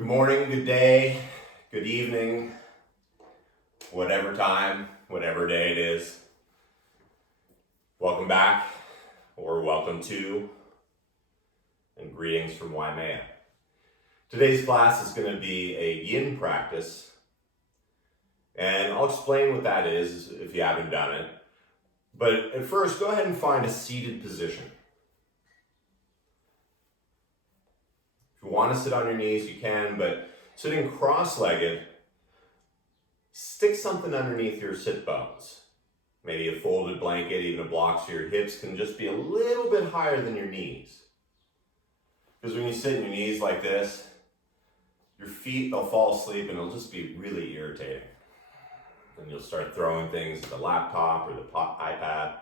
Good morning, good day, good evening, whatever time, whatever day it is. Welcome back, or welcome to, and greetings from Waimea. Today's class is going to be a yin practice, and I'll explain what that is if you haven't done it. But at first, go ahead and find a seated position. If you want to sit on your knees, you can, but sitting cross-legged, stick something underneath your sit bones. Maybe a folded blanket, even a block so your hips can just be a little bit higher than your knees. Because when you sit on your knees like this, your feet, they'll fall asleep and it'll just be really irritating. And you'll start throwing things at the laptop or the iPad.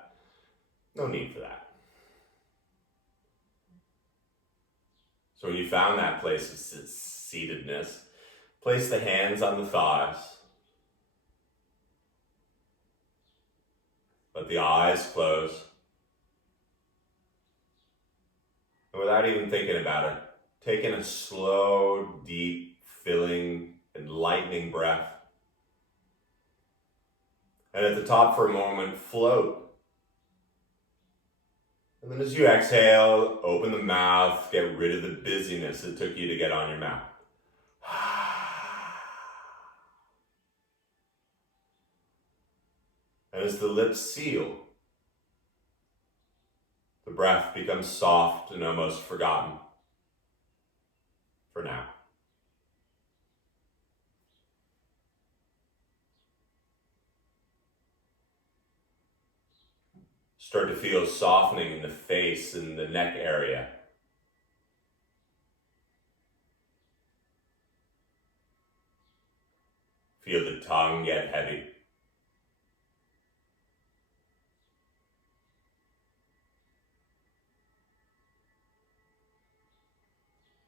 No need for that. So when you found that place of seatedness, place the hands on the thighs. Let the eyes close. And without even thinking about it, take in a slow, deep, filling, enlightening breath. And at the top for a moment, float. And then as you exhale, open the mouth, get rid of the busyness it took you to get on your mouth. And as the lips seal, the breath becomes soft and almost forgotten for now. Start to feel softening in the face and the neck area. Feel the tongue get heavy.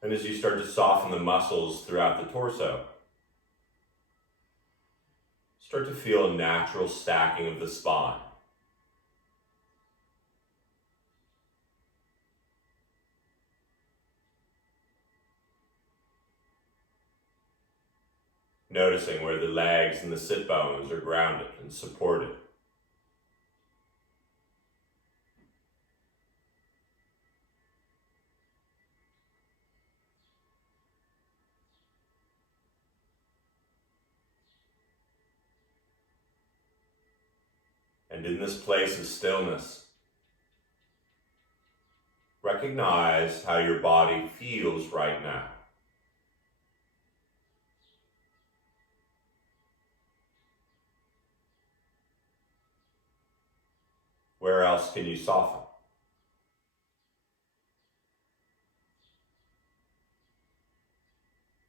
And as you start to soften the muscles throughout the torso, start to feel a natural stacking of the spine. Noticing where the legs and the sit bones are grounded and supported. And in this place of stillness, recognize how your body feels right now. Where else can you soften?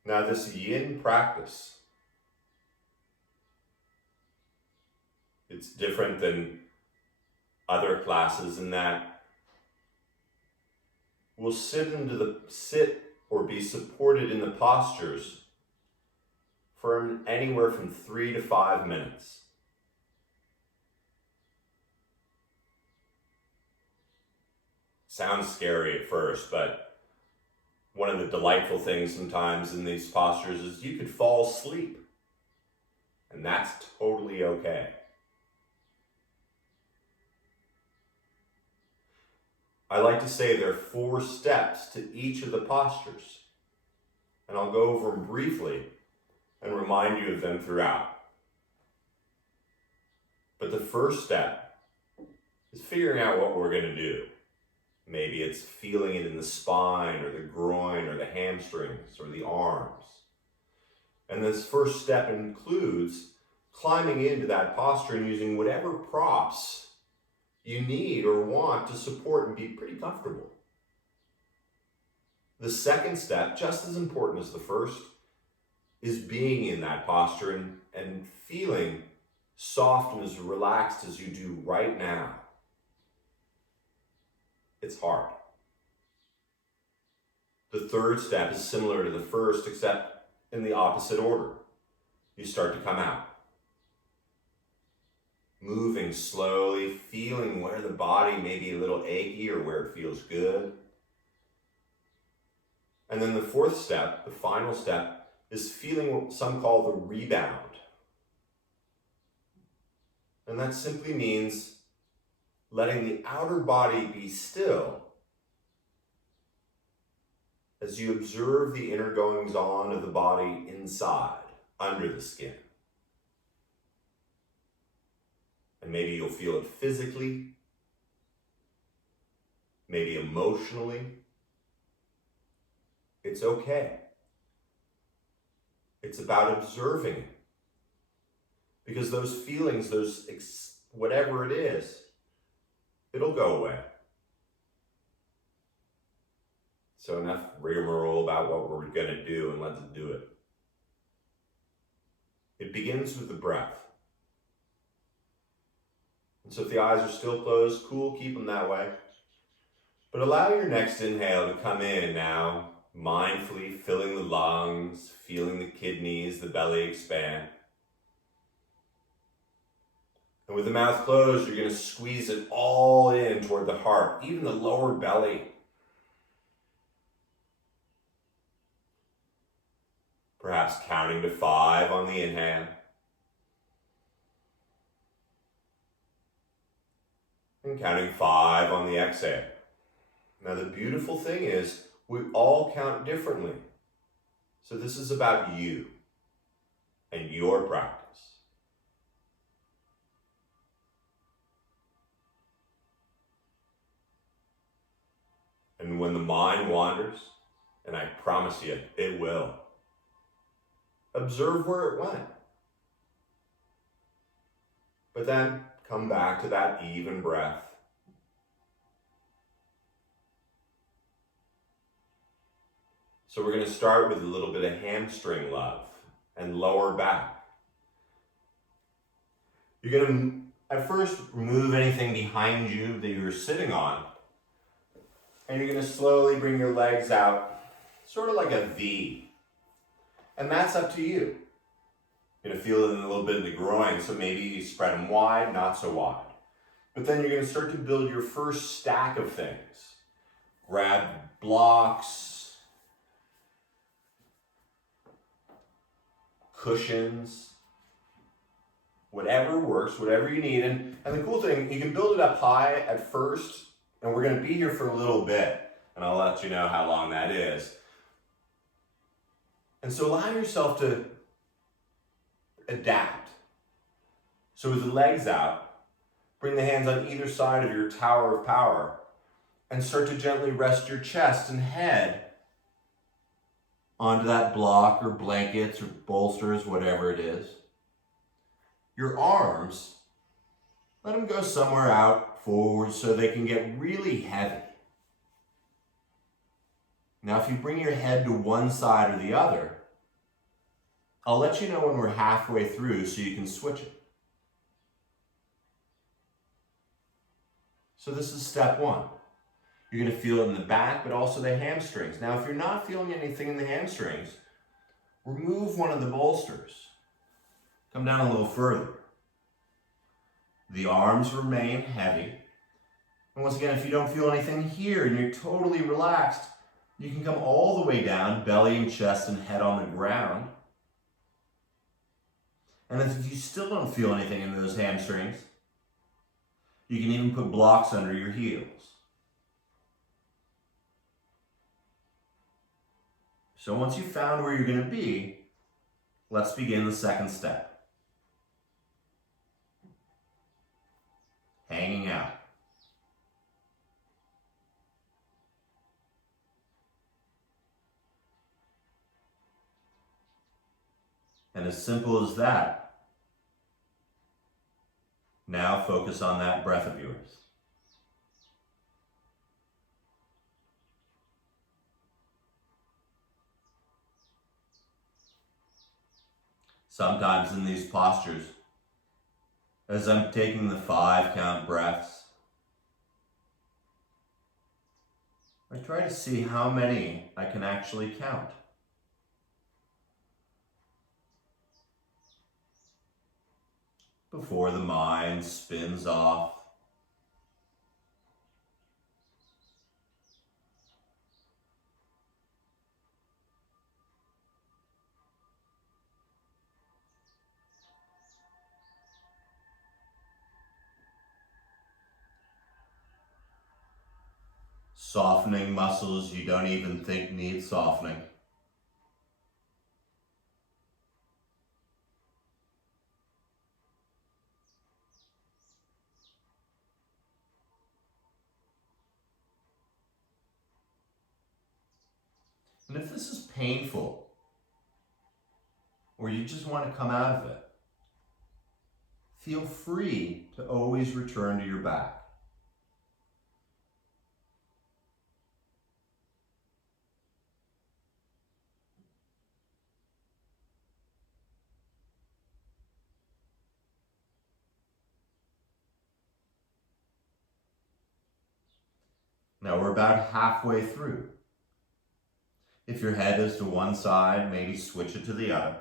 Now this yin practice, it's different than other classes in that we'll sit or be supported in the postures for anywhere from 3 to 5 minutes. Sounds scary at first, but one of the delightful things sometimes in these postures is you could fall asleep, and that's totally okay. I like to say there are 4 steps to each of the postures, and I'll go over them briefly and remind you of them throughout. But the first step is figuring out what we're going to do. Maybe it's feeling it in the spine or the groin or the hamstrings or the arms. And this first step includes climbing into that posture and using whatever props you need or want to support and be pretty comfortable. The second step, just as important as the first, is being in that posture and feeling soft and as relaxed as you do right now. It's hard. The third step is similar to the first, except in the opposite order. You start to come out. Moving slowly, feeling where the body may be a little achy or where it feels good. And then the fourth step, the final step, is feeling what some call the rebound. And that simply means letting the outer body be still as you observe the inner goings on of the body inside, under the skin. And maybe you'll feel it physically, maybe emotionally. It's okay. It's about observing it. Because those feelings, whatever it is, it'll go away. So enough rigmarole about what we're going to do, and let's do it. It begins with the breath. And so if the eyes are still closed, cool, keep them that way. But allow your next inhale to come in now, mindfully filling the lungs, feeling the kidneys, the belly expand. And with the mouth closed, you're going to squeeze it all in toward the heart, even the lower belly. Perhaps counting to 5 on the inhale. And counting 5 on the exhale. Now the beautiful thing is, we all count differently. So this is about you and your practice. And when the mind wanders, and I promise you, it will, observe where it went. But then come back to that even breath. So we're going to start with a little bit of hamstring love and lower back. You're going to, at first, remove anything behind you that you're sitting on. And you're going to slowly bring your legs out, sort of like a V. And that's up to you. You're going to feel it in a little bit in the groin, so maybe you spread them wide, not so wide. But then you're going to start to build your first stack of things. Grab blocks, cushions, whatever works, whatever you need. And the cool thing, you can build it up high at first, and we're going to be here for a little bit, and I'll let you know how long that is. And so allow yourself to adapt. So with the legs out, bring the hands on either side of your tower of power and start to gently rest your chest and head onto that block or blankets or bolsters, whatever it is. Your arms, let them go somewhere out forward so they can get really heavy. Now, if you bring your head to one side or the other, I'll let you know when we're halfway through so you can switch it. So this is step 1. You're going to feel it in the back, but also the hamstrings. Now, if you're not feeling anything in the hamstrings, remove one of the bolsters. Come down a little further. The arms remain heavy. And once again, if you don't feel anything here and you're totally relaxed, you can come all the way down, belly and chest and head on the ground. And if you still don't feel anything in those hamstrings, you can even put blocks under your heels. So once you've found where you're going to be, let's begin the second step. Hanging out. And as simple as that, now focus on that breath of yours. Sometimes in these postures, as I'm taking the 5 count breaths, I try to see how many I can actually count. Before the mind spins off. Softening muscles you don't even think need softening. And if this is painful, or you just want to come out of it, feel free to always return to your back. Now we're about halfway through. If your head is to one side, maybe switch it to the other.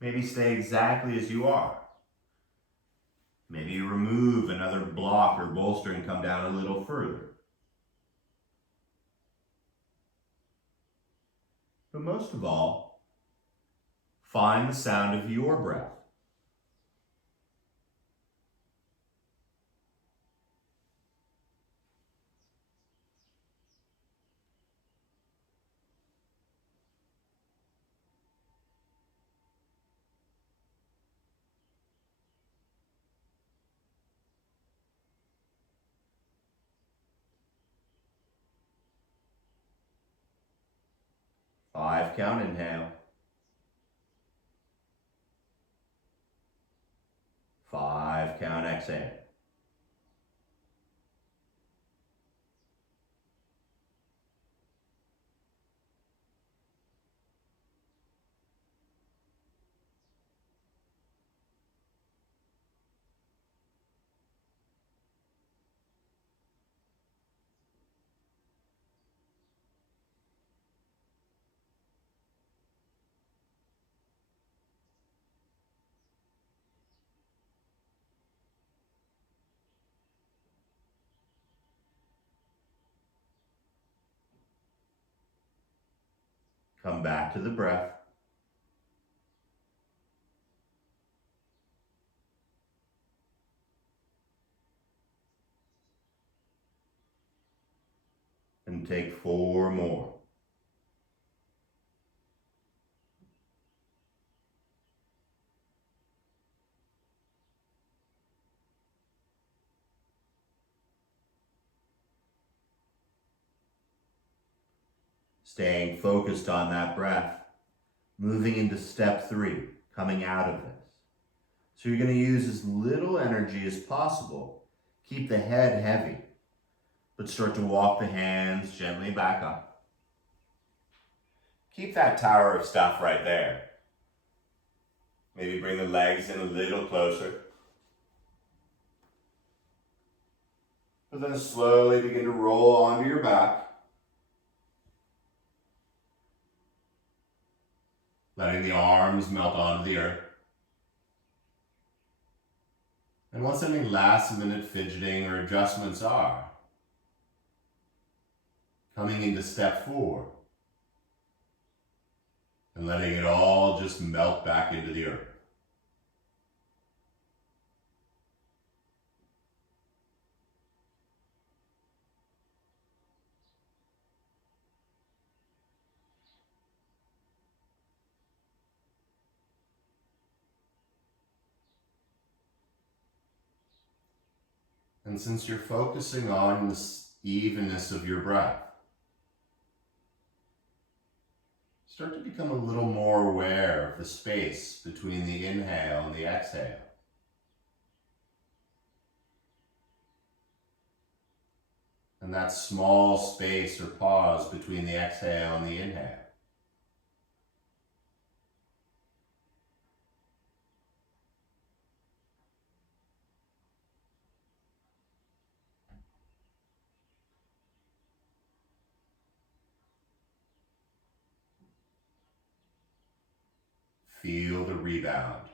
Maybe stay exactly as you are. Maybe you remove another block or bolster and come down a little further. But most of all, find the sound of your breath. Five count inhale. 5 count exhale. Come back to the breath. And take 4 more. Staying focused on that breath. Moving into step 3, coming out of this. So you're going to use as little energy as possible. Keep the head heavy, but start to walk the hands gently back up. Keep that tower of stuff right there. Maybe bring the legs in a little closer. But then slowly begin to roll onto your back. Letting the arms melt onto the earth. And once any last minute fidgeting or adjustments are, coming into step 4 and letting it all just melt back into the earth. And since you're focusing on the evenness of your breath, start to become a little more aware of the space between the inhale and the exhale. And that small space or pause between the exhale and the inhale. Feel the rebound.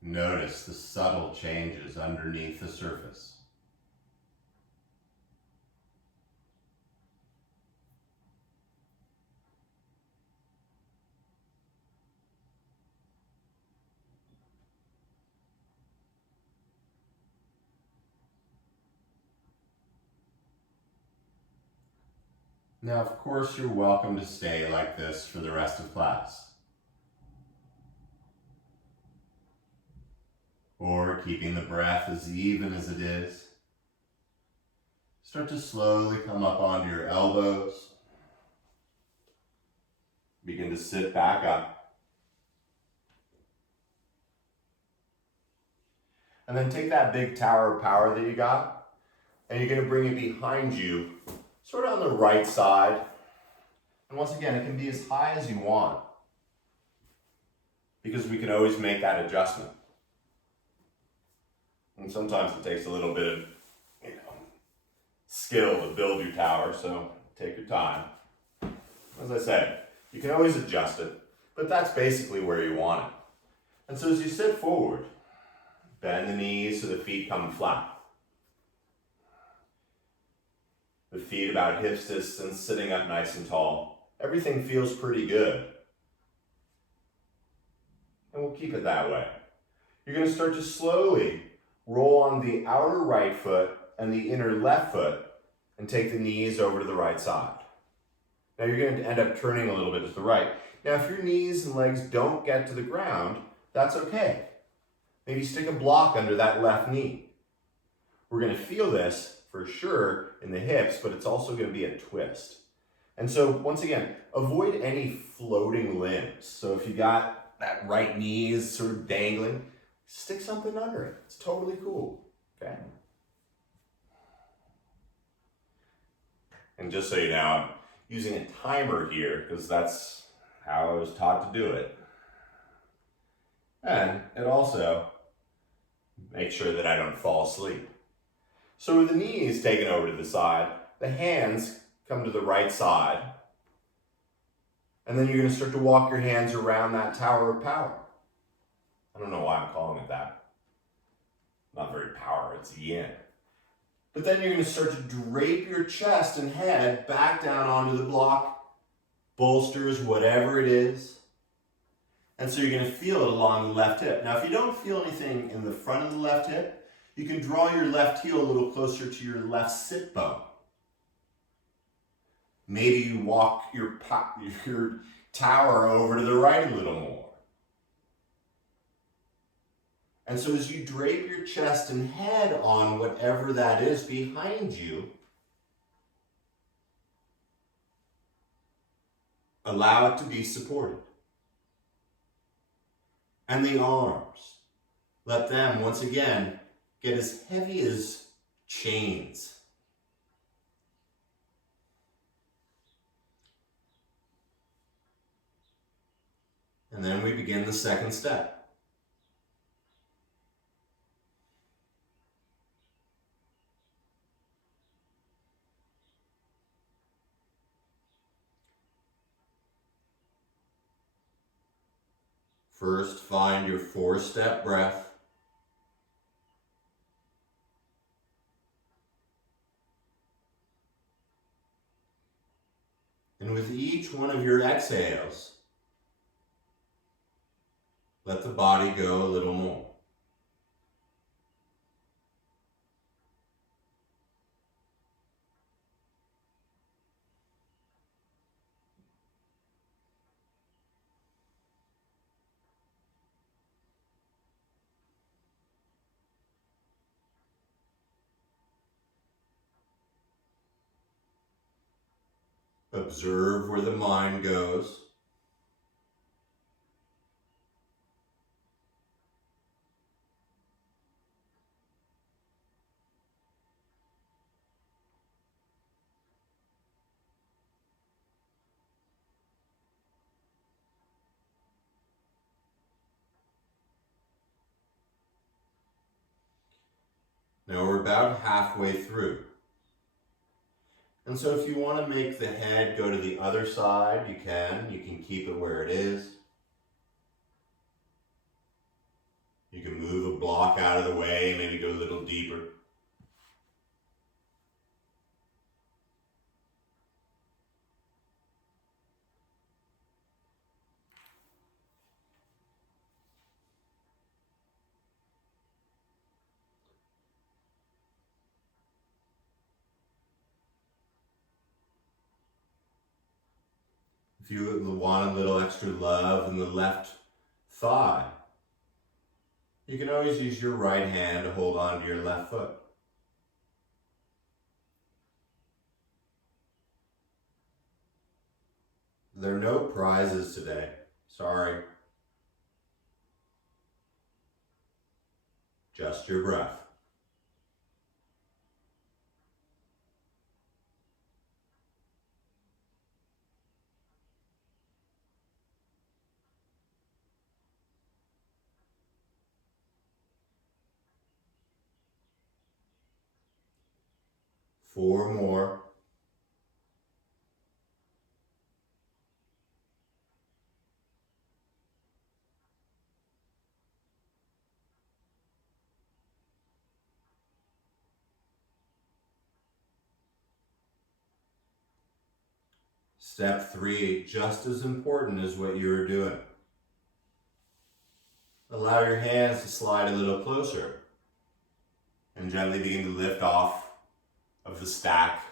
Notice the subtle changes underneath the surface. Now, of course, you're welcome to stay like this for the rest of class. Or keeping the breath as even as it is. Start to slowly come up onto your elbows. Begin to sit back up. And then take that big tower of power that you got, and you're going to bring it behind you, sort of on the right side. And once again, it can be as high as you want, because we can always make that adjustment. And sometimes it takes a little bit of, skill to build your tower, so take your time. As I said, you can always adjust it, but that's basically where you want it. And so as you sit forward, bend the knees so the feet come flat. The feet about hip distance, sitting up nice and tall. Everything feels pretty good. And we'll keep it that way. You're going to start to slowly roll on the outer right foot and the inner left foot and take the knees over to the right side. Now you're going to end up turning a little bit to the right. Now if your knees and legs don't get to the ground, that's okay. Maybe stick a block under that left knee. We're going to feel this for sure in the hips, but it's also going to be a twist. And so once again, avoid any floating limbs. So if you got that right knee is sort of dangling, stick something under it. It's totally cool, okay? And just so you know, I'm using a timer here because that's how I was taught to do it. And it also makes sure that I don't fall asleep. So with the knees taken over to the side, the hands come to the right side. And then you're going to start to walk your hands around that tower of power. I don't know why I'm calling it that. Not very power, it's yin. But then you're going to start to drape your chest and head back down onto the block, bolsters, whatever it is. And so you're going to feel it along the left hip. Now, if you don't feel anything in the front of the left hip, you can draw your left heel a little closer to your left sit bone. Maybe you walk your tower over to the right a little more. And so as you drape your chest and head on whatever that is behind you, allow it to be supported. And the arms, let them once again get as heavy as chains. And then we begin the second step. First, find your 4-step breath. And with each one of your exhales, let the body go a little more. Observe where the mind goes. Now we're about halfway through. And so if you want to make the head go to the other side, you can. You can keep it where it is. You can move a block out of the way, maybe go a little deeper. If you want a little extra love in the left thigh, you can always use your right hand to hold on to your left foot. There are no prizes today. Sorry. Just your breath. Four more. Step 3, just as important as what you're doing. Allow your hands to slide a little closer and gently begin to lift off of the stack.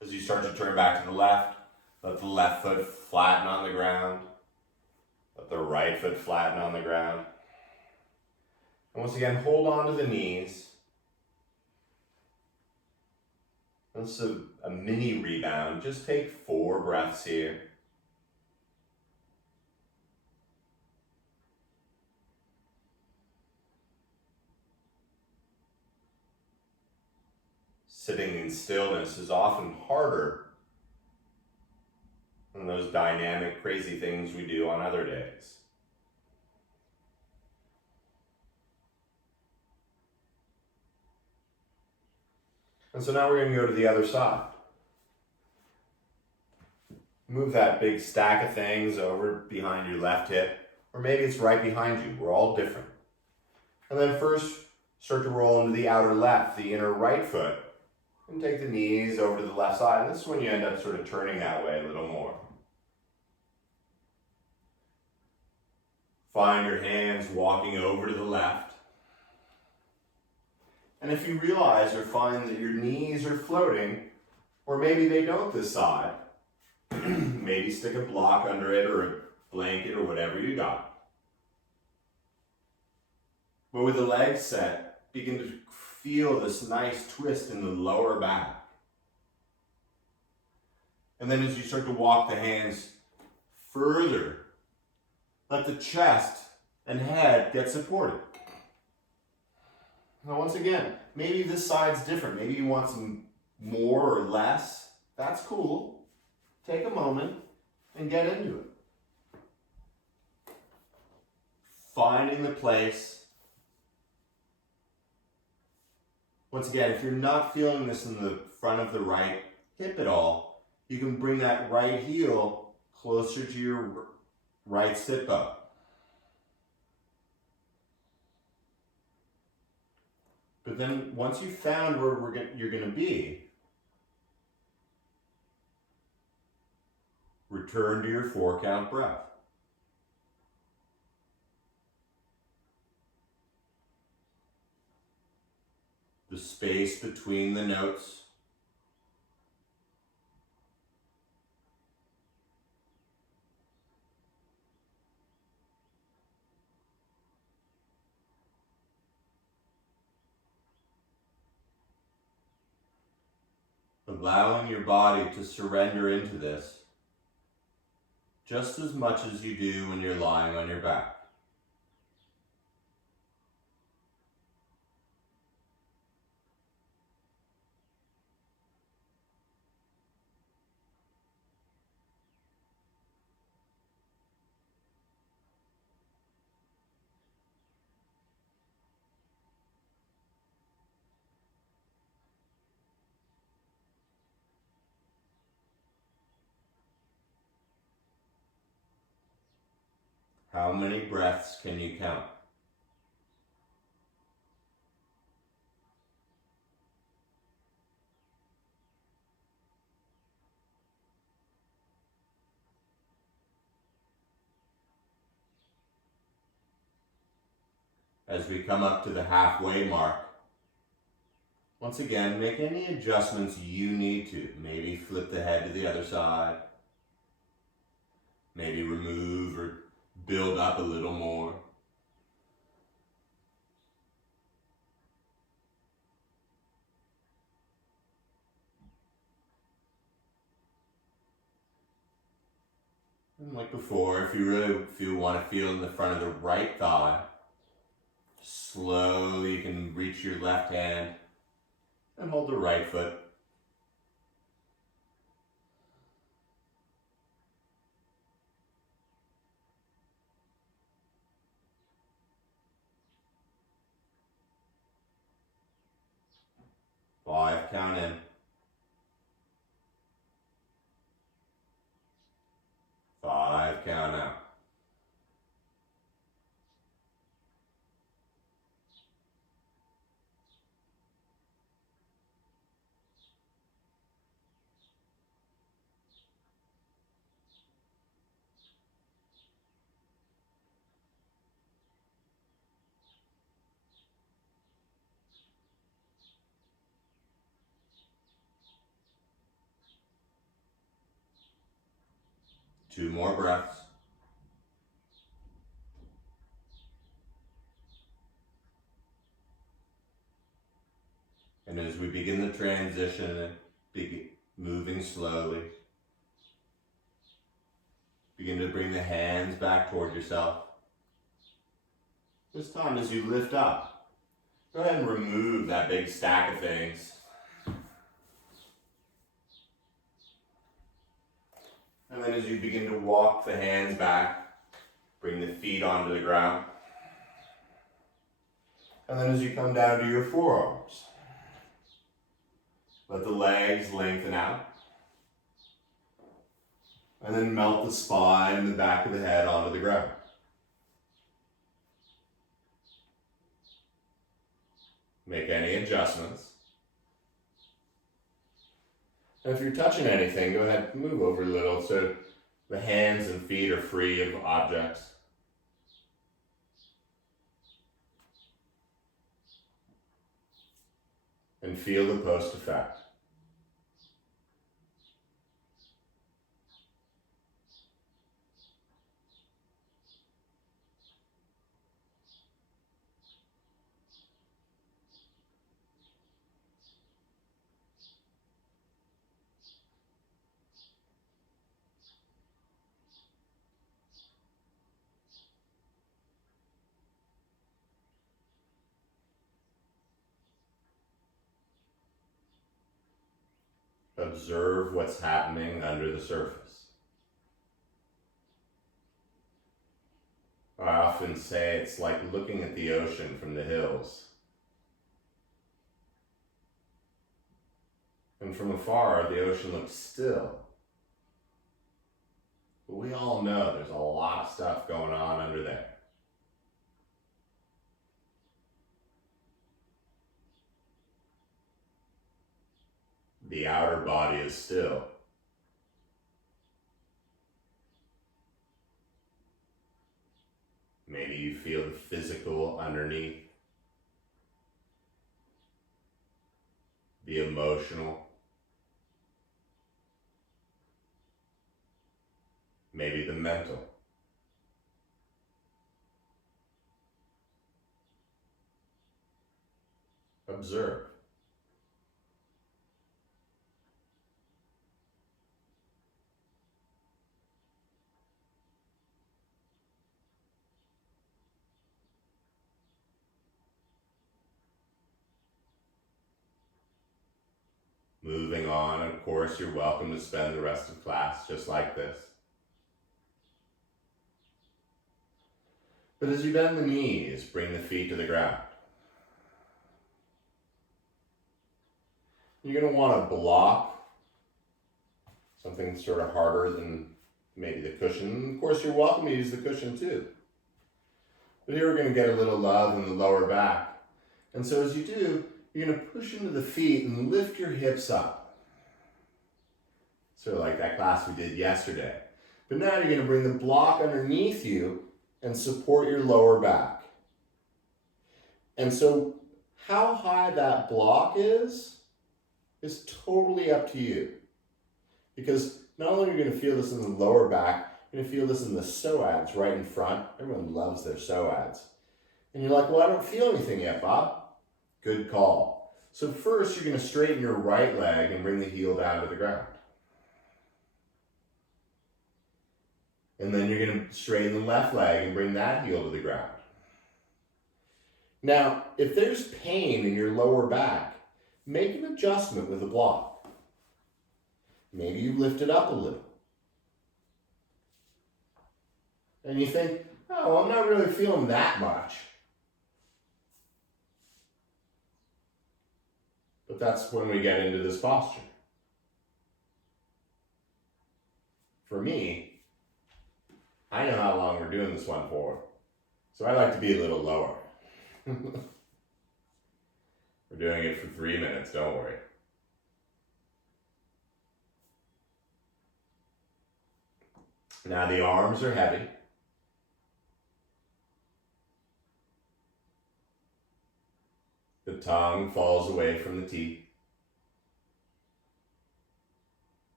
As you start to turn back to the left, let the left foot flatten on the ground. Let the right foot flatten on the ground. And once again, hold on to the knees. This is a mini rebound. Just take 4 breaths here. Sitting in stillness is often harder than those dynamic, crazy things we do on other days. And so now we're going to go to the other side. Move that big stack of things over behind your left hip, or maybe it's right behind you. We're all different. And then first, start to roll into the outer left, the inner right foot, and take the knees over to the left side. And this is when you end up sort of turning that way a little more. Find your hands walking over to the left. And if you realize or find that your knees are floating, or maybe they don't this side, maybe stick a block under it or a blanket or whatever you got. But with the legs set, begin to feel this nice twist in the lower back. And then as you start to walk the hands further, let the chest and head get supported. Now once again, maybe this side's different. Maybe you want some more or less. That's cool. Take a moment and get into it. Finding the place. Once again, if you're not feeling this in the front of the right hip at all, you can bring that right heel closer to your right sit bone. But then once you've found where you're going to be, return to your 4-count breath. The space between the notes. Allowing your body to surrender into this just as much as you do when you're lying on your back. How many breaths can you count? As we come up to the halfway mark, once again, make any adjustments you need to. Maybe flip the head to the other side. maybe remove or build up a little more. And like before, if you want to feel in the front of the right thigh, slowly you can reach your left hand and hold the right foot. Five count in. 5 count out. Two more breaths. And as we begin the transition, moving slowly, begin to bring the hands back toward yourself. This time as you lift up, go ahead and remove that big stack of things. And then as you begin to walk the hands back, bring the feet onto the ground. And then as you come down to your forearms, let the legs lengthen out. And then melt the spine and the back of the head onto the ground. Make any adjustments. And if you're touching anything, go ahead and move over a little so the hands and feet are free of objects. And feel the post effect. Observe what's happening under the surface. I often say it's like looking at the ocean from the hills. And from afar, the ocean looks still. But we all know there's a lot of stuff going on under there. The outer body is still. Maybe you feel the physical underneath, the emotional, maybe the mental. Observe. Moving on, of course, you're welcome to spend the rest of class just like this. But as you bend the knees, bring the feet to the ground. You're going to want to block something sort of harder than maybe the cushion. Of course, you're welcome to use the cushion too. But here we're going to get a little love in the lower back. And so as you do, you're going to push into the feet and lift your hips up. Sort of like that class we did yesterday. But now you're going to bring the block underneath you and support your lower back. And so how high that block is totally up to you. Because not only are you going to feel this in the lower back, You're going to feel this in the psoas right in front. Everyone loves their psoas. And you're like, well, I don't feel anything yet, Bob. Good call. So first, you're going to straighten your right leg and bring the heel down to the ground. And then you're going to straighten the left leg and bring that heel to the ground. Now, if there's pain in your lower back, make an adjustment with a block. Maybe you lift it up a little. And you think, oh, well, I'm not really feeling that much. But that's when we get into this posture. For me, I know how long we're doing this one for, so I like to be a little lower. We're doing it for 3 minutes, don't worry. Now the arms are heavy. The tongue falls away from the teeth.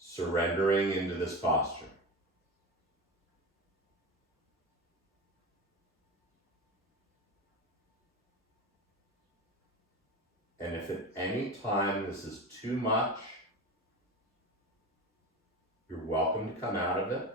Surrendering into this posture. And if at any time this is too much, you're welcome to come out of it.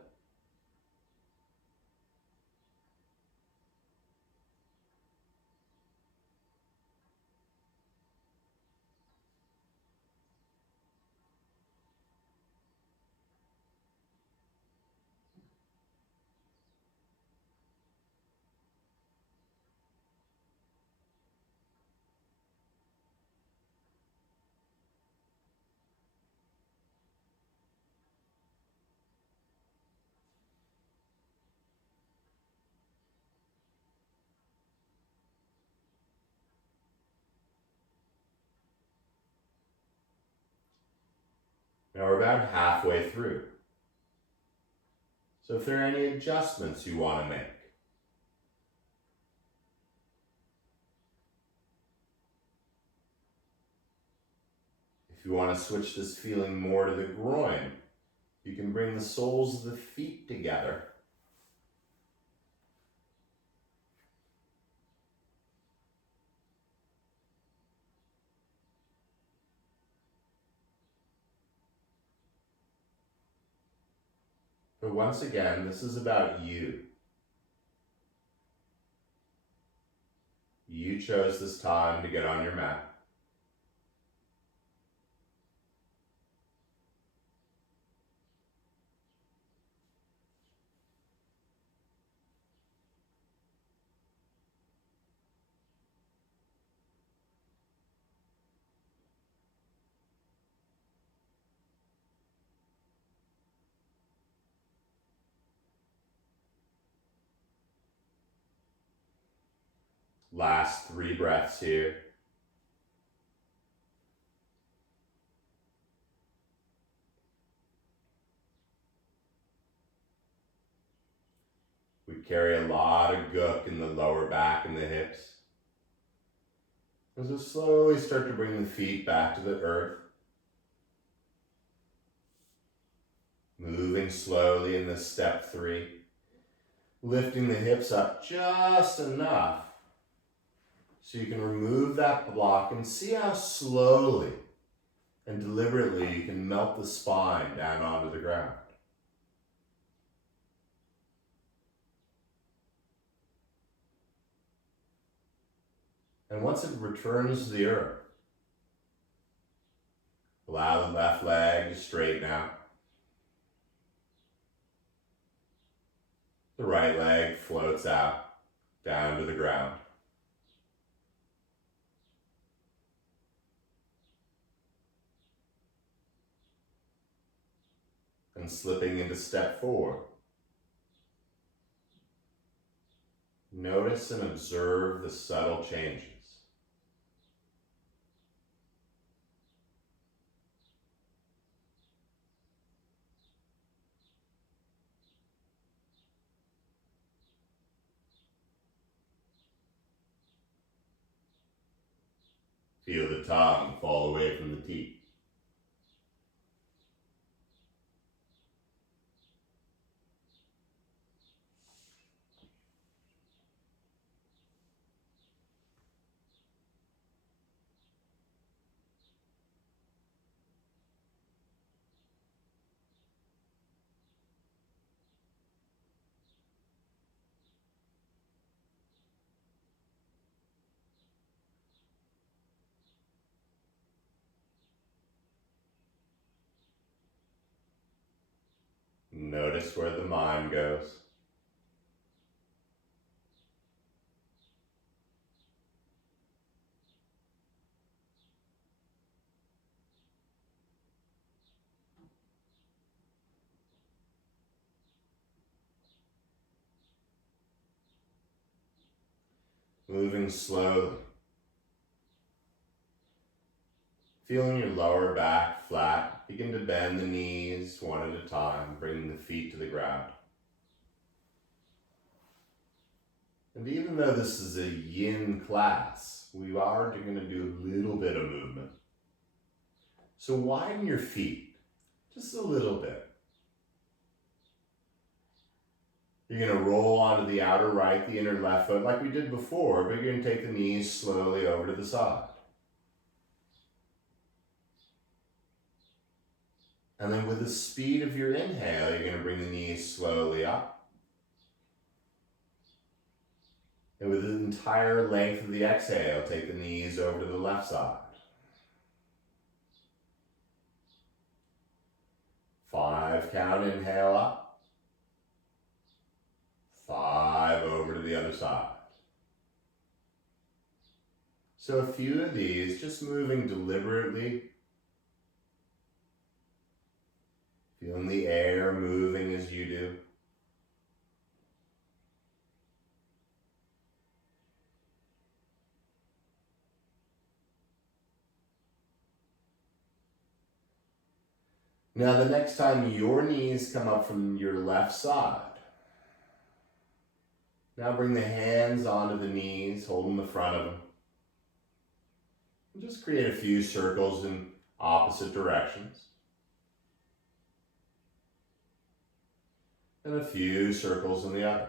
Now we're about halfway through. So if there are any adjustments you want to make, if you want to switch this feeling more to the groin, you can bring the soles of the feet together. But once again, this is about you. You chose this time to get on your mat. Last 3 breaths here. We carry a lot of gook in the lower back and the hips. As we slowly start to bring the feet back to the earth. Moving slowly in this step 3. Lifting the hips up just enough so you can remove that block and see how slowly and deliberately you can melt the spine down onto the ground. And once it returns to the earth, allow the left leg to straighten out. The right leg floats out, down to the ground. And slipping into step 4. Notice and observe the subtle changes. Feel the tongue fall away from the teeth. Notice where the mind goes. Moving slowly. Feeling your lower back flat, begin to bend the knees one at a time, bringing the feet to the ground. And even though this is a yin class, we are going to do a little bit of movement. So widen your feet, just a little bit. You're going to roll onto the outer right, the inner left foot like we did before, but you're going to take the knees slowly over to the side. And then with the speed of your inhale, you're going to bring the knees slowly up. And with the entire length of the exhale, take the knees over to the left side. 5 count, inhale up. 5 over to the other side. So a few of these, just moving deliberately. Feeling the air moving as you do. Now the next time your knees come up from your left side, now bring the hands onto the knees, holding the front of them. And just create a few circles in opposite directions. And a few circles in the other.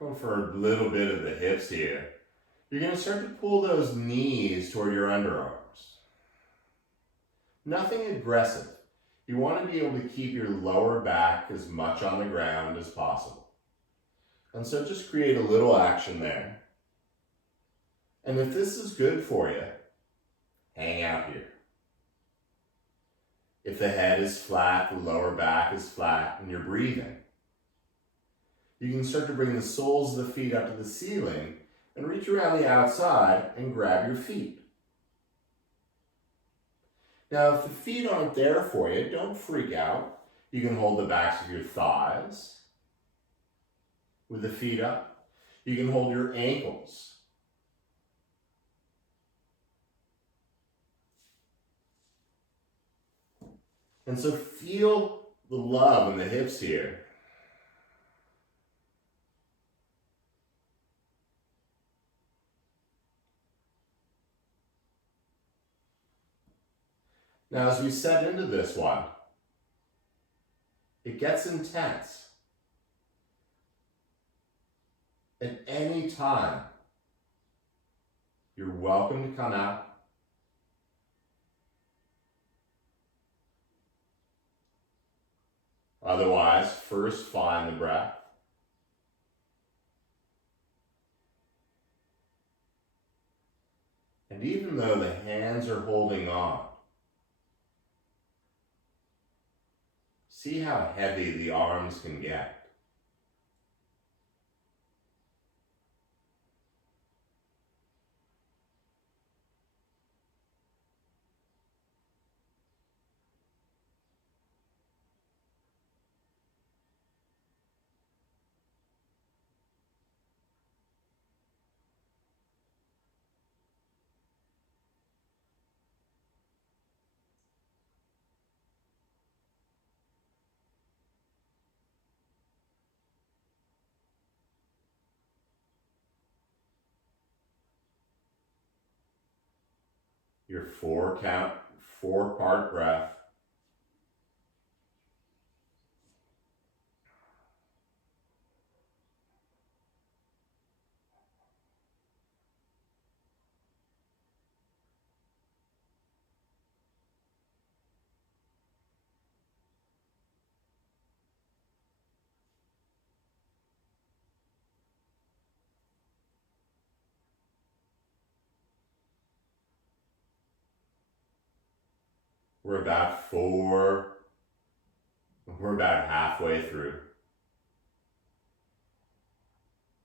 Going for a little bit of the hips here. You're going to start to pull those knees toward your underarms. Nothing aggressive. You want to be able to keep your lower back as much on the ground as possible. And so just create a little action there. And if this is good for you, hang out here. If the head is flat, the lower back is flat, and you're breathing, you can start to bring the soles of the feet up to the ceiling and reach around the outside and grab your feet. Now, if the feet aren't there for you, don't freak out. You can hold the backs of your thighs with the feet up. You can hold your ankles. And so feel the love in the hips here. Now, as we set into this one, it gets intense. At any time, you're welcome to come out. Otherwise, first find the breath. And even though the hands are holding on, see how heavy the arms can get. your 4 count, 4-part breath. We're about halfway through.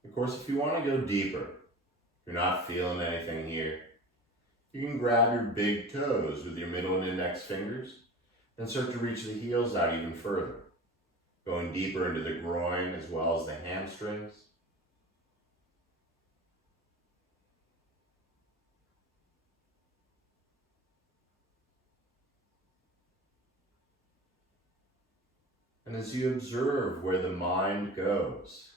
Of course, if you want to go deeper, if you're not feeling anything here, you can grab your big toes with your middle and index fingers and start to reach the heels out even further, going deeper into the groin as well as the hamstrings. And as you observe where the mind goes,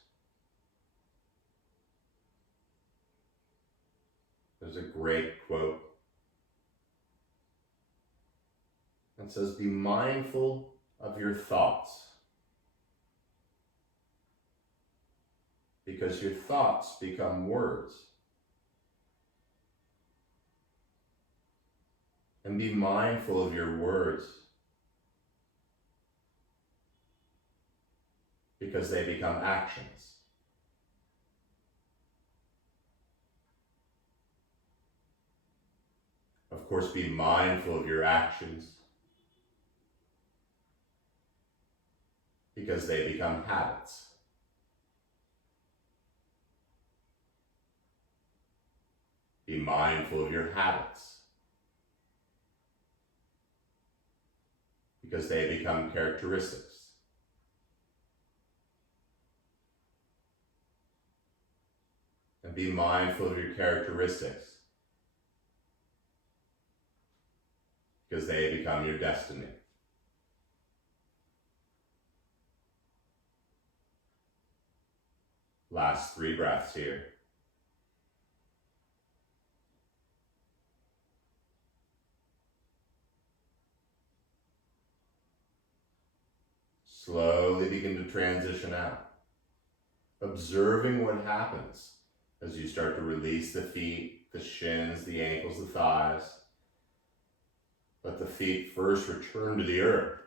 there's a great quote that says, "Be mindful of your thoughts, because your thoughts become words. And be mindful of your words, because they become actions. Of course, be mindful of your actions, because they become habits. Be mindful of your habits, because they become characteristics. And be mindful of your characteristics, because they become your destiny." Last 3 breaths here. Slowly begin to transition out, observing what happens as you start to release the feet, the shins, the ankles, the thighs. Let the feet first return to the earth.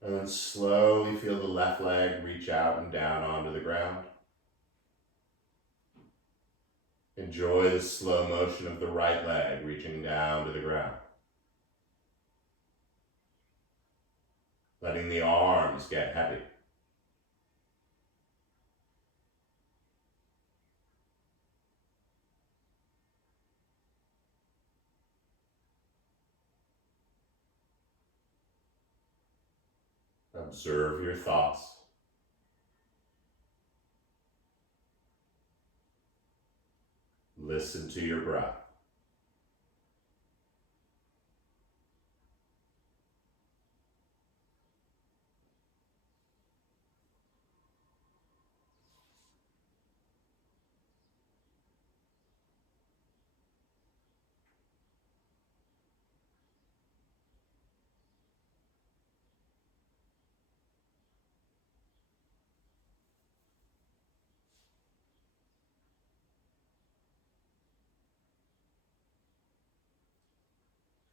And then slowly feel the left leg reach out and down onto the ground. Enjoy the slow motion of the right leg reaching down to the ground. Letting the arms get heavy. Observe your thoughts. Listen to your breath.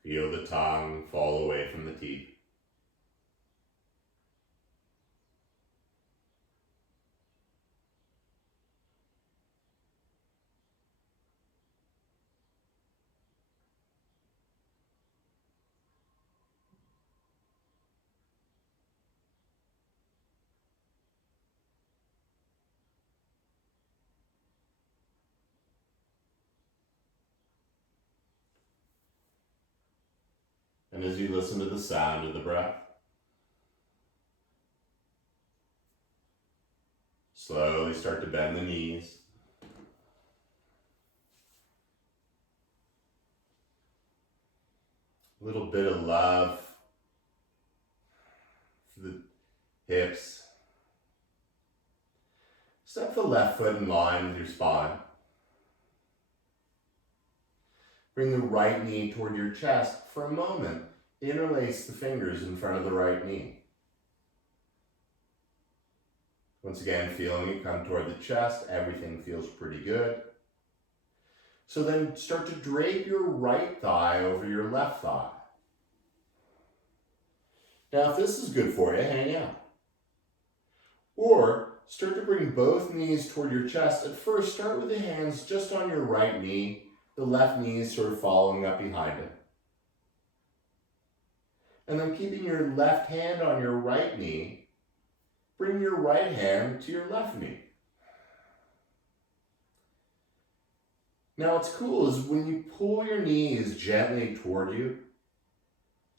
Feel the tongue fall away from the teeth. And as you listen to the sound of the breath, slowly start to bend the knees. A little bit of love for the hips. Step the left foot in line with your spine. Bring the right knee toward your chest for a moment. Interlace the fingers in front of the right knee. Once again, feeling it come toward the chest, everything feels pretty good. So then start to drape your right thigh over your left thigh. Now, if this is good for you, hang out. Or start to bring both knees toward your chest. At first, start with the hands just on your right knee, the left knee is sort of following up behind it. And then keeping your left hand on your right knee, bring your right hand to your left knee. Now what's cool is when you pull your knees gently toward you,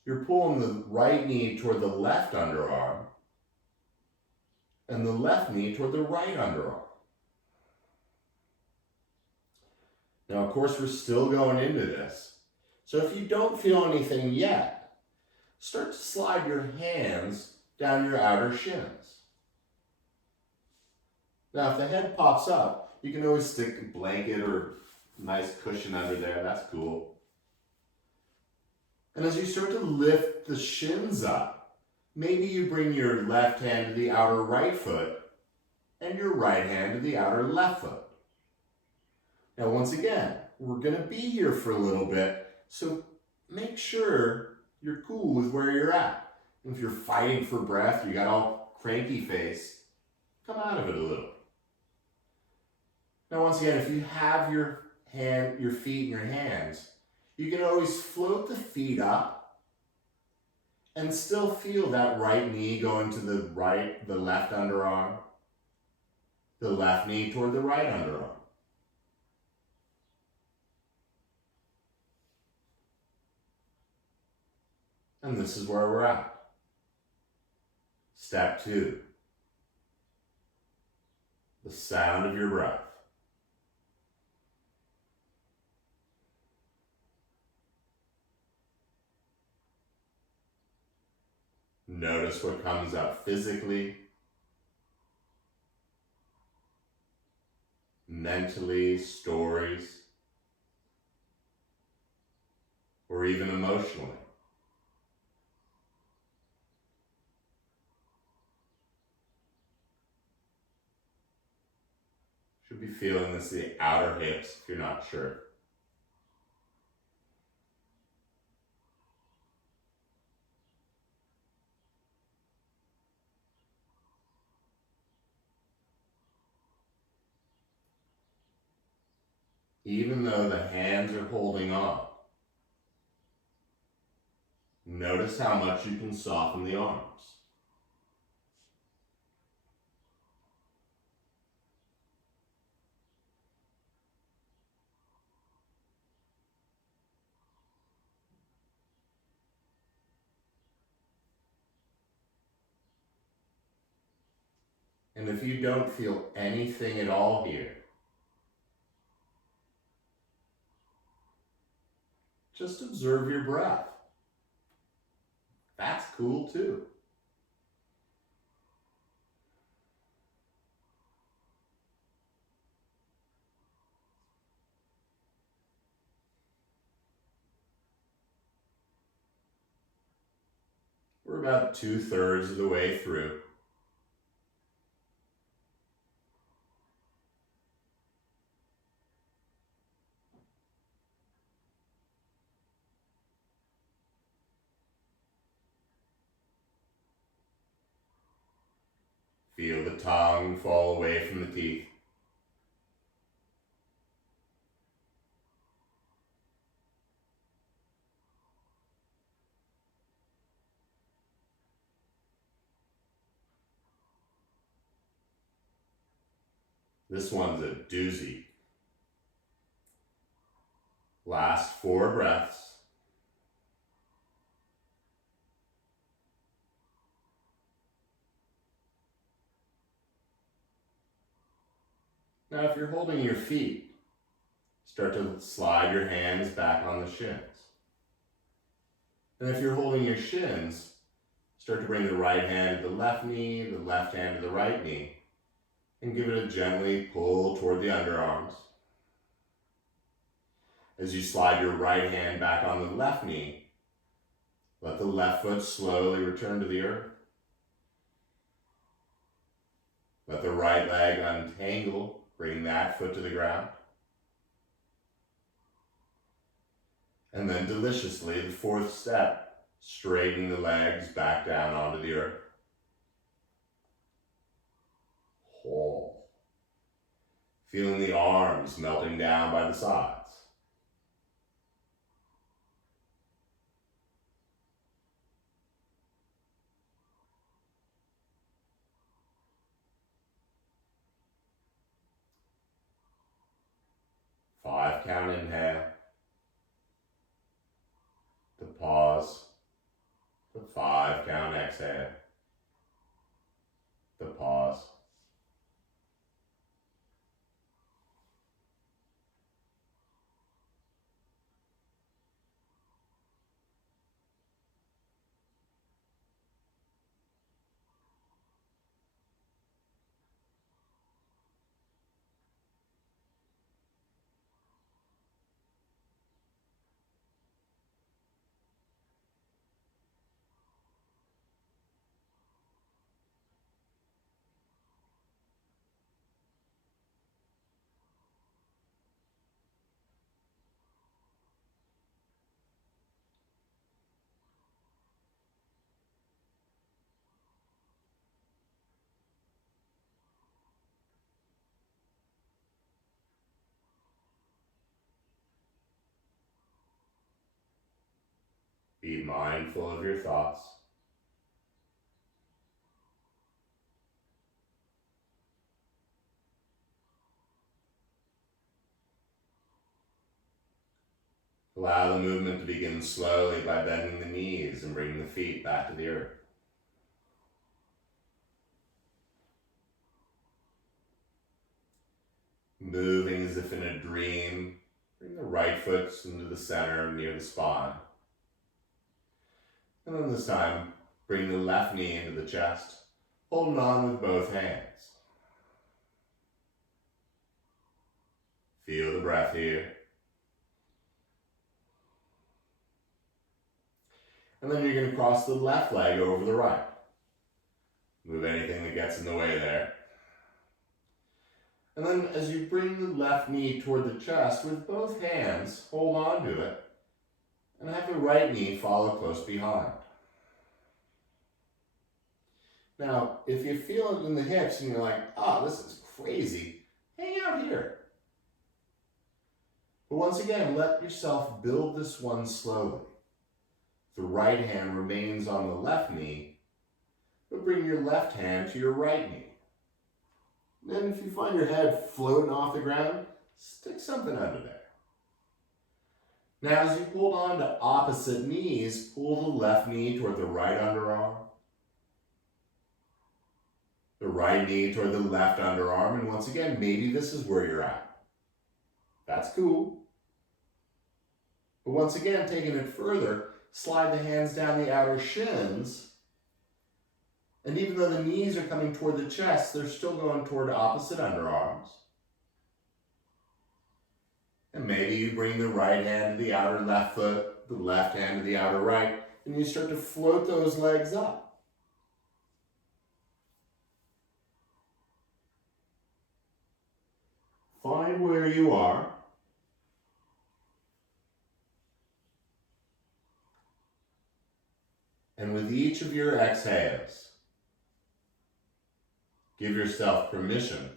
you're pulling the right knee toward the left underarm and the left knee toward the right underarm. Now, of course, we're still going into this. So if you don't feel anything yet, start to slide your hands down your outer shins. Now, if the head pops up, you can always stick a blanket or a nice cushion under there. That's cool. And as you start to lift the shins up, maybe you bring your left hand to the outer right foot and your right hand to the outer left foot. Now, once again, we're going to be here for a little bit, so make sure you're cool with where you're at. And if you're fighting for breath, you got all cranky face, come out of it a little. Now, once again, if you have your feet in your hands, you can always float the feet up and still feel that right knee going to the left underarm, the left knee toward the right underarm. And this is where we're at. Step 2. The sound of your breath. Notice what comes up physically, mentally, stories, or even emotionally. Should be feeling this in the outer hips if you're not sure. Even though the hands are holding on, notice how much you can soften the arms. And if you don't feel anything at all here, just observe your breath. That's cool too. We're about 2/3 of the way through. Feel the tongue fall away from the teeth. This one's a doozy. Last 4 breaths. Now, if you're holding your feet, start to slide your hands back on the shins. And if you're holding your shins, start to bring the right hand to the left knee, the left hand to the right knee, and give it a gently pull toward the underarms. As you slide your right hand back on the left knee, let the left foot slowly return to the earth. Let the right leg untangle, bring that foot to the ground. And then deliciously, the fourth step, straightening the legs back down onto the earth. Whole. Feeling the arms melting down by the sides. Five count inhale. The pause. The 5 count exhale. The pause. Be mindful of your thoughts. Allow the movement to begin slowly by bending the knees and bringing the feet back to the earth. Moving as if in a dream, bring the right foot into the center near the spine. And then this time, bring the left knee into the chest, holding on with both hands. Feel the breath here. And then you're going to cross the left leg over the right. Move anything that gets in the way there. And then as you bring the left knee toward the chest, with both hands, hold on to it, and have the right knee follow close behind. Now, if you feel it in the hips and you're like, oh, this is crazy, hang out here. But once again, let yourself build this one slowly. The right hand remains on the left knee, but bring your left hand to your right knee. Then if you find your head floating off the ground, stick something under there. Now as you hold on to opposite knees, pull the left knee toward the right underarm, the right knee toward the left underarm, and once again, maybe this is where you're at. That's cool. But once again, taking it further, slide the hands down the outer shins. And even though the knees are coming toward the chest, they're still going toward opposite underarms. And maybe you bring the right hand to the outer left foot, the left hand to the outer right, and you start to float those legs up. Find where you are. And with each of your exhales, give yourself permission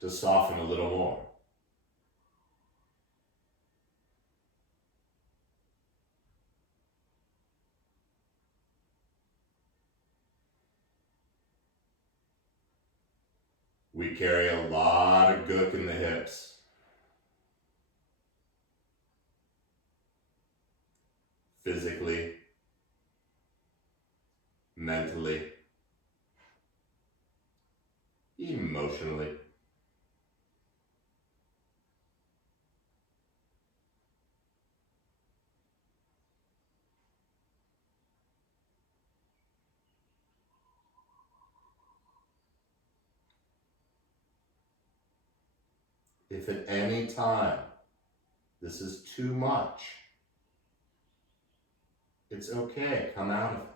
to soften a little more. We carry a lot of gook in the hips. Physically, mentally, emotionally. If at any time This is too much. It's okay, come out of it.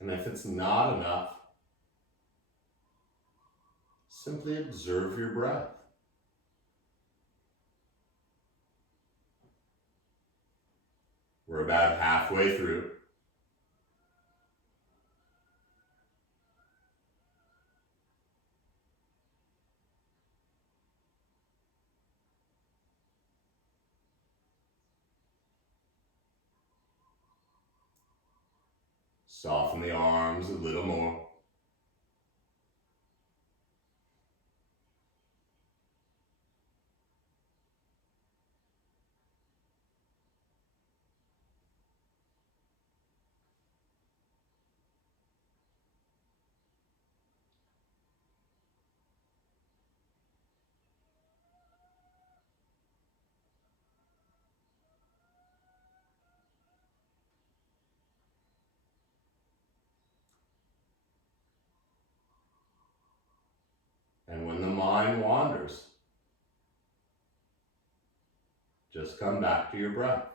And if it's not enough, simply observe your breath. We're about halfway through. Soften the arms a little more. And when the mind wanders, just come back to your breath.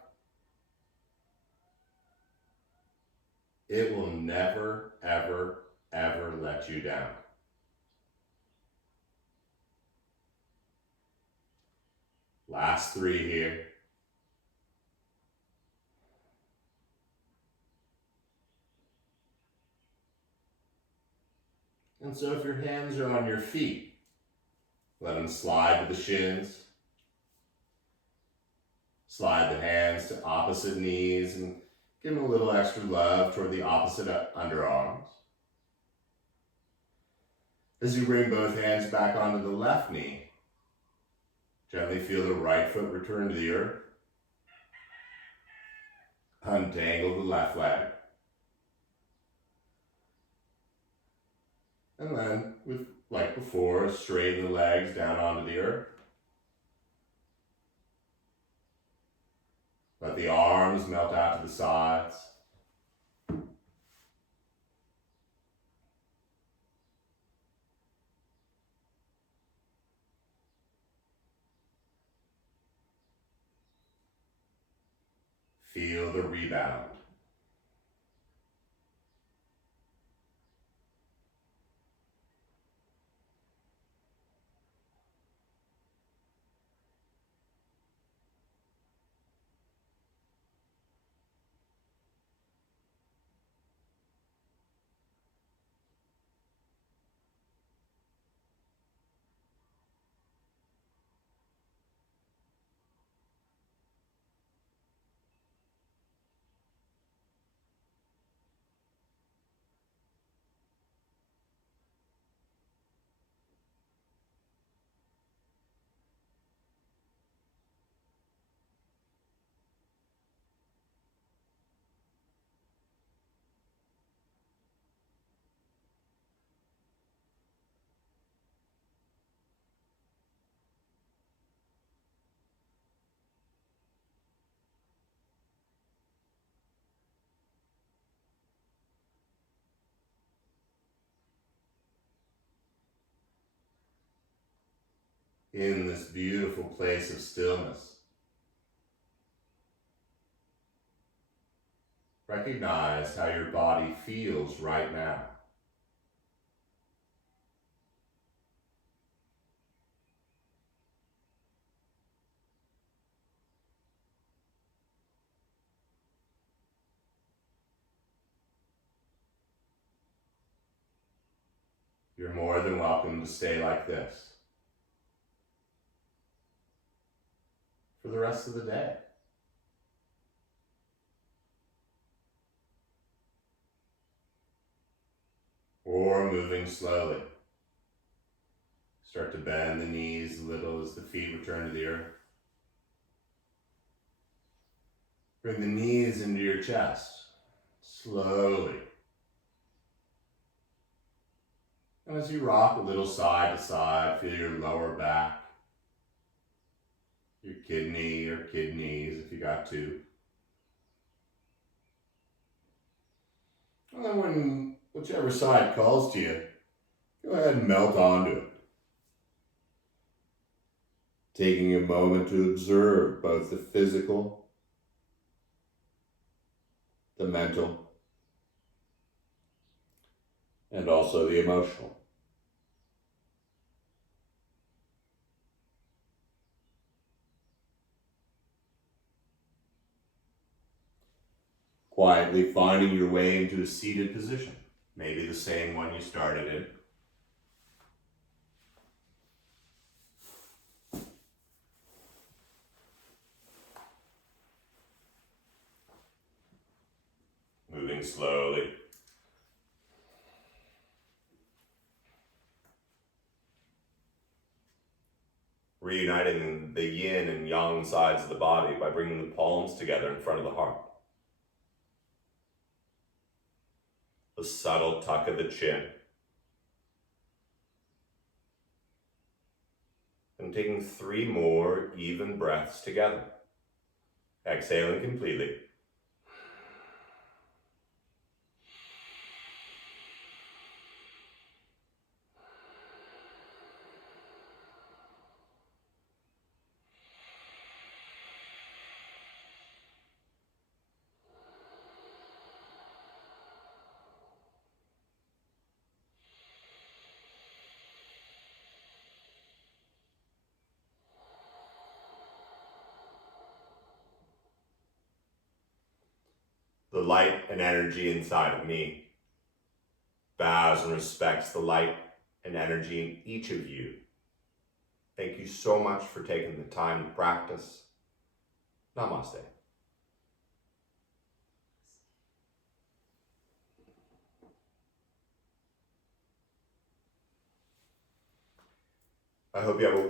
It will never, ever, ever let you down. Last 3 here. And so if your hands are on your feet, let them slide to the shins. Slide the hands to opposite knees and give them a little extra love toward the opposite underarms. As you bring both hands back onto the left knee, gently feel the right foot return to the earth. Untangle the left leg. And then, like before, straighten the legs down onto the earth. Let the arms melt out to the sides. Feel the rebound. In this beautiful place of stillness, recognize how your body feels right now. You're more than welcome to stay like this for the rest of the day. Or moving slowly. Start to bend the knees a little as the feet return to the earth. Bring the knees into your chest, slowly. And as you rock a little side to side, feel your lower back, your kidney or kidneys if you got two. And then when whichever side calls to you, go ahead and melt onto it. Taking a moment to observe both the physical, the mental, and also the emotional. Quietly finding your way into a seated position, maybe the same one you started in. Moving slowly. Reuniting the yin and yang sides of the body by bringing the palms together in front of the heart. A subtle tuck of the chin. And taking 3 more even breaths together. Exhaling completely. The light and energy inside of me bows and respects the light and energy in each of you. Thank you so much for taking the time to practice. Namaste. I hope you have a